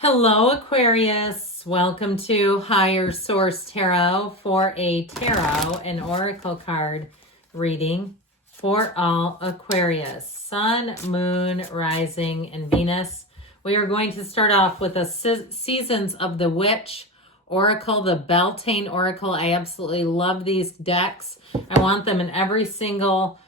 Hello, Aquarius. Welcome to Higher Source Tarot for a tarot and oracle card reading for all Aquarius, Sun, Moon, Rising, and Venus. We are going to start off with the Seasons of the Witch Oracle, the Beltane Oracle. I absolutely love these decks. I want them in every single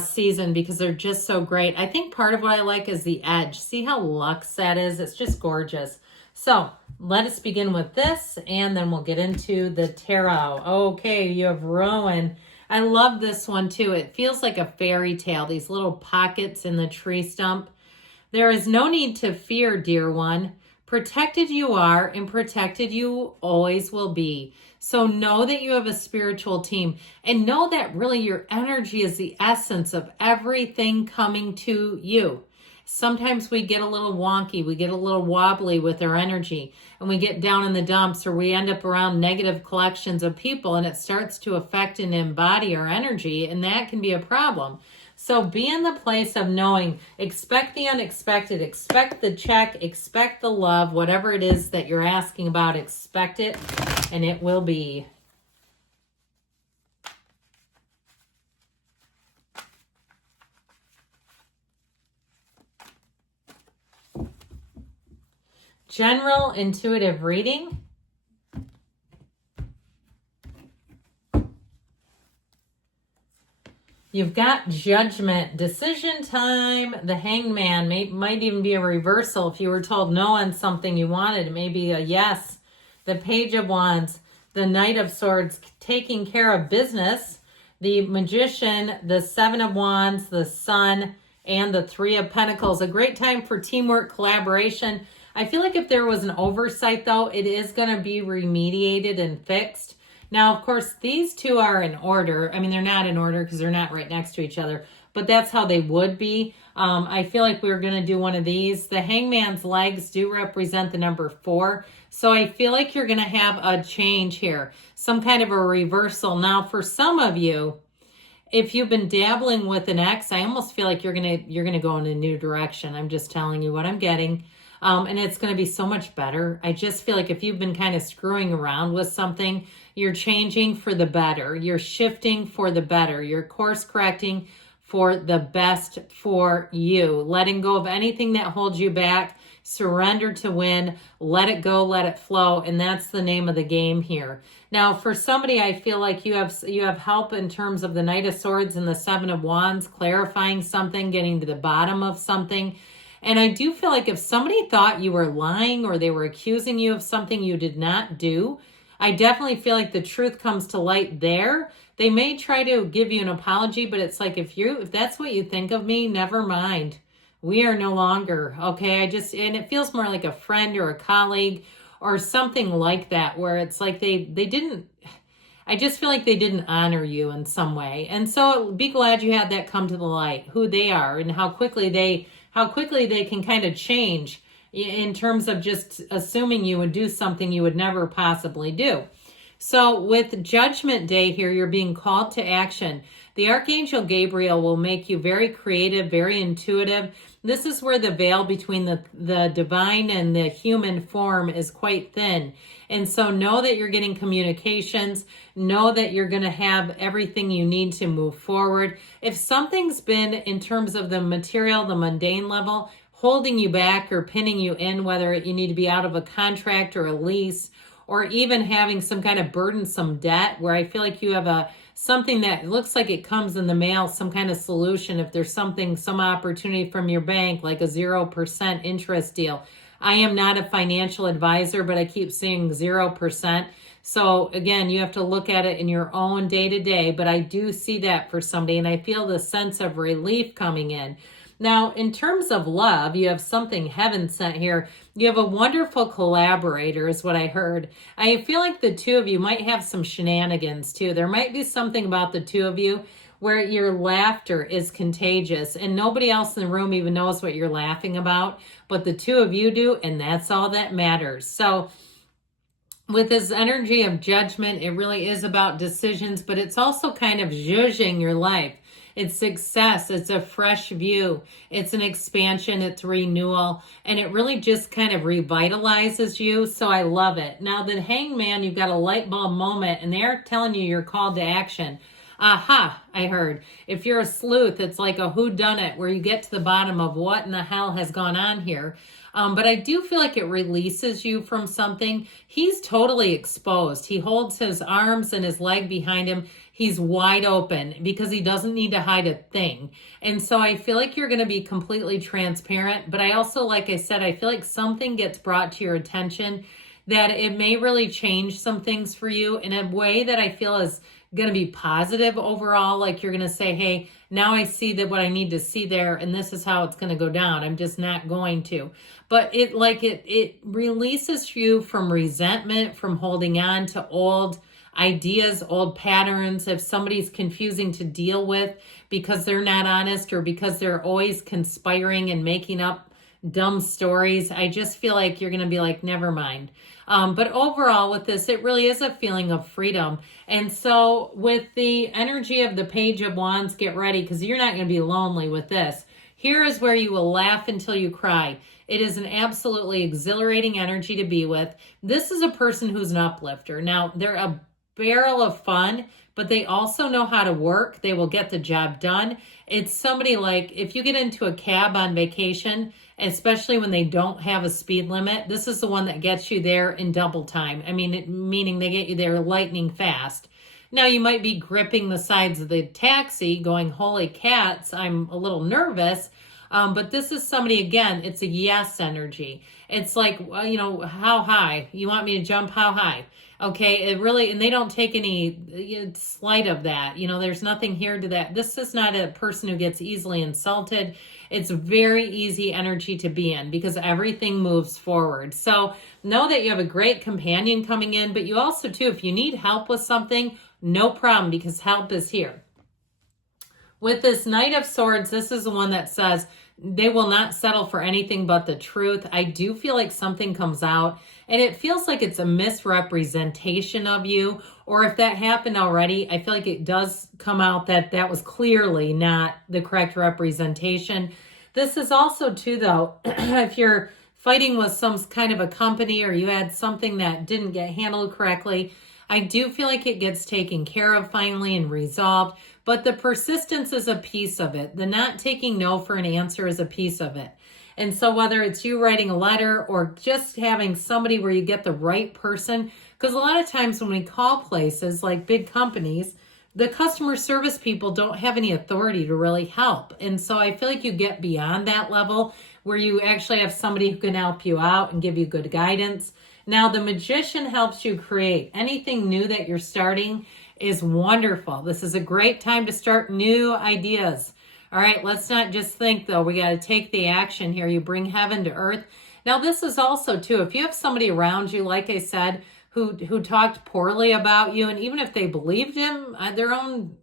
season because they're just so great. I think part of what I like is the edge. See how luxe that is? It's just gorgeous. So let us begin with this and then we'll get into the tarot. Okay, you have Rowan. I love this one too. It feels like a fairy tale, these little pockets in the tree stump. There is no need to fear, dear one. Protected you are and protected you always will be. So know that you have a spiritual team and know that really your energy is the essence of everything coming to you. Sometimes we get a little wonky, we get a little wobbly with our energy and we get down in the dumps or we end up around negative collections of people and it starts to affect and embody our energy, and that can be a problem. So be in the place of knowing, expect the unexpected, expect the check, expect the love, whatever it is that you're asking about, expect it, and it will be. General intuitive reading. You've got Judgment, decision time, the Hangman. Might even be a reversal. If you were told no on something you wanted, it may be a yes. The Page of Wands, the Knight of Swords, taking care of business. The Magician, the Seven of Wands, the Sun, and the Three of Pentacles. A great time for teamwork, collaboration. I feel like if there was an oversight, though, it is going to be remediated and fixed. Now, of course, these two are in order. I mean, they're not in order because they're not right next to each other, but that's how they would be. I feel like we're going to do one of these. The Hangman's legs do represent the number 4. So I feel like you're going to have a change here, some kind of a reversal. Now, for some of you, if you've been dabbling with an ex, I almost feel like you're going to go in a new direction. I'm just telling you what I'm getting. And it's going to be so much better. I just feel like if you've been kind of screwing around with something, you're changing for the better. You're shifting for the better. You're course correcting for the best for you. Letting go of anything that holds you back. Surrender to win. Let it go. Let it flow. And that's the name of the game here. Now, for somebody, I feel like you have help in terms of the Knight of Swords and the Seven of Wands, clarifying something, getting to the bottom of something. And I do feel like if somebody thought you were lying or they were accusing you of something you did not do, I definitely feel like the truth comes to light there. They may try to give you an apology, but it's like, if that's what you think of me, never mind. We are no longer, okay? And it feels more like a friend or a colleague or something like that, where it's like they didn't, I just feel like they didn't honor you in some way. And so be glad you had that come to the light, who they are and how quickly they can kind of change in terms of just assuming you would do something you would never possibly do. So with Judgment Day here, you're being called to action. The Archangel Gabriel will make you very creative, very intuitive. This is where the veil between the divine and the human form is quite thin. And so know that you're getting communications. Know that you're going to have everything you need to move forward. If something's been, in terms of the material, the mundane level, holding you back or pinning you in, whether you need to be out of a contract or a lease, or even having some kind of burdensome debt where I feel like you have something that looks like it comes in the mail, some kind of solution. If there's some opportunity from your bank, like a 0% interest deal. I am not a financial advisor, but I keep seeing 0%. So again, you have to look at it in your own day to day, but I do see that for somebody and I feel the sense of relief coming in. Now, in terms of love, you have something heaven sent here. You have a wonderful collaborator is what I heard. I feel like the two of you might have some shenanigans too. There might be something about the two of you where your laughter is contagious and nobody else in the room even knows what you're laughing about, but the two of you do, and that's all that matters. So with this energy of judgment, it really is about decisions, but it's also kind of zhuzhing your life. It's success. It's a fresh view. It's an expansion. It's renewal. And it really just kind of revitalizes you. So I love it. Now the Hangman, you've got a light bulb moment and they're telling you you're called to action. Aha, I heard. If you're a sleuth, it's like a whodunit where you get to the bottom of what in the hell has gone on here. But I do feel like it releases you from something. He's totally exposed. He holds his arms and his leg behind him. He's wide open because he doesn't need to hide a thing. And so I feel like you're going to be completely transparent. But I also, like I said, I feel like something gets brought to your attention that it may really change some things for you in a way that I feel is going to be positive overall. Like you're going to say, hey, now I see that what I need to see there, and this is how it's going to go down. I'm just not going to. But it releases you from resentment, from holding on to old ideas, old patterns. If somebody's confusing to deal with because they're not honest or because they're always conspiring and making up dumb stories, I just feel like you're going to be like, never mind. But overall with this, it really is a feeling of freedom. And so with the energy of the Page of Wands, get ready because you're not going to be lonely with this. Here is where you will laugh until you cry. It is an absolutely exhilarating energy to be with. This is a person who's an uplifter. Now, they're a barrel of fun, but they also know how to work. They will get the job done. It's somebody like if you get into a cab on vacation, especially when they don't have a speed limit, this is the one that gets you there in double time. I mean, meaning they get you there lightning fast. Now, you might be gripping the sides of the taxi going, holy cats, I'm a little nervous. But this is somebody, again, it's a yes energy. It's like, how high? You want me to jump how high? Okay, it really, and they don't take any slight of that. There's nothing here to that. This is not a person who gets easily insulted. It's very easy energy to be in because everything moves forward. So know that you have a great companion coming in, but you also, too, if you need help with something, no problem because help is here. With this Knight of Swords, this is the one that says they will not settle for anything but the truth. I do feel like something comes out and it feels like it's a misrepresentation of you. Or if that happened already, I feel like it does come out that that was clearly not the correct representation. This is also too, though, if you're fighting with some kind of a company or you had something that didn't get handled correctly, I do feel like it gets taken care of finally and resolved, but the persistence is a piece of it. The not taking no for an answer is a piece of it. And so whether it's you writing a letter or just having somebody where you get the right person, because a lot of times when we call places like big companies, the customer service people don't have any authority to really help. And so I feel like you get beyond that level where you actually have somebody who can help you out and give you good guidance. Now, the Magician helps you create. Anything new that you're starting is wonderful. This is a great time to start new ideas. All right, let's not just think, though. We got to take the action here. You bring heaven to earth. Now, this is also, too, if you have somebody around you, like I said, who talked poorly about you, and even if they believed him, their own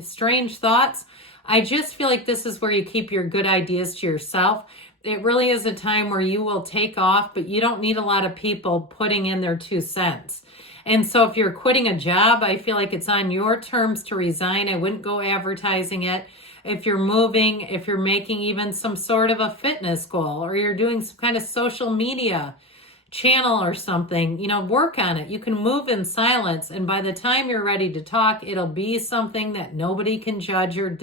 strange thoughts, I just feel like this is where you keep your good ideas to yourself. It really is a time where you will take off, but you don't need a lot of people putting in their 2 cents. And so if you're quitting a job, I feel like it's on your terms to resign. I wouldn't go advertising it. If you're moving, if you're making even some sort of a fitness goal, or you're doing some kind of social media channel or something, work on it. You can move in silence. And by the time you're ready to talk, it'll be something that nobody can judge or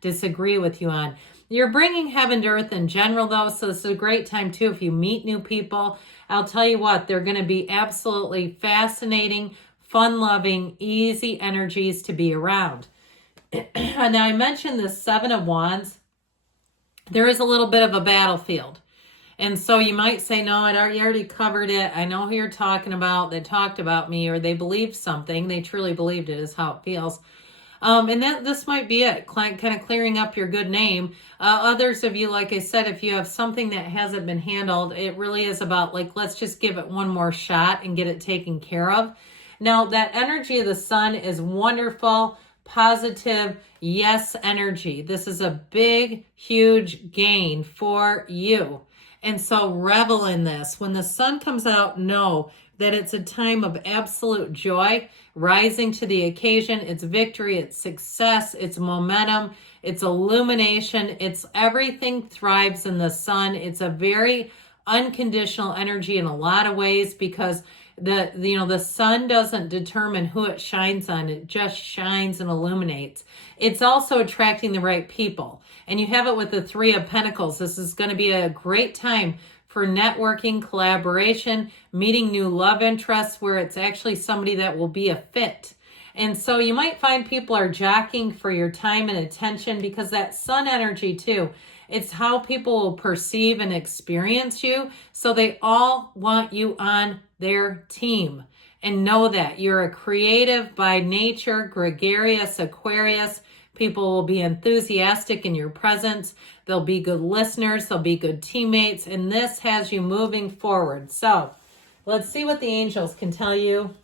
disagree with you on. You're bringing heaven to earth in general, though, so this is a great time, too. If you meet new people, I'll tell you what, they're going to be absolutely fascinating, fun-loving, easy energies to be around. Now, I mentioned the 7 of Wands. There is a little bit of a battlefield. And so you might say, no, I already covered it. I know who you're talking about. They talked about me, or they believed something. They truly believed it is how it feels. And this might be it, kind of clearing up your good name. Others of you, like I said, if you have something that hasn't been handled, it really is about let's just give it one more shot and get it taken care of. Now, that energy of the sun is wonderful, positive, yes energy. This is a big, huge gain for you. And so revel in this. When the sun comes out, know that it's a time of absolute joy, rising to the occasion. It's victory, it's success, it's momentum, it's illumination, it's everything thrives in the sun. It's a very unconditional energy in a lot of ways, because the sun doesn't determine who it shines on. It just shines and illuminates. It's also attracting the right people. And you have it with the Three of Pentacles. This is going to be a great time for networking, collaboration, meeting new love interests where it's actually somebody that will be a fit. And so you might find people are jockeying for your time and attention, because that sun energy too, it's how people will perceive and experience you. So they all want you on their team. And know that you're a creative by nature, gregarious Aquarius. People will be enthusiastic in your presence. They'll be good listeners. They'll be good teammates. And this has you moving forward. So let's see what the angels can tell you.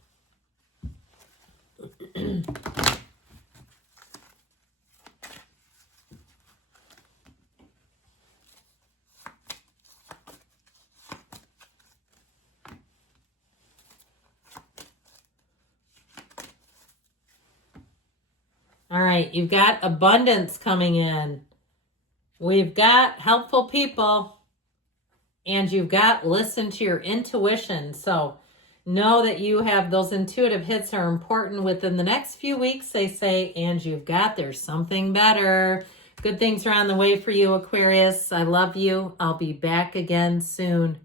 All right, you've got abundance coming in. We've got helpful people. And you've got listen to your intuition. So know that you have those intuitive hits are important within the next few weeks, they say, and you've got there's something better. Good things are on the way for you, Aquarius. I love you. I'll be back again soon.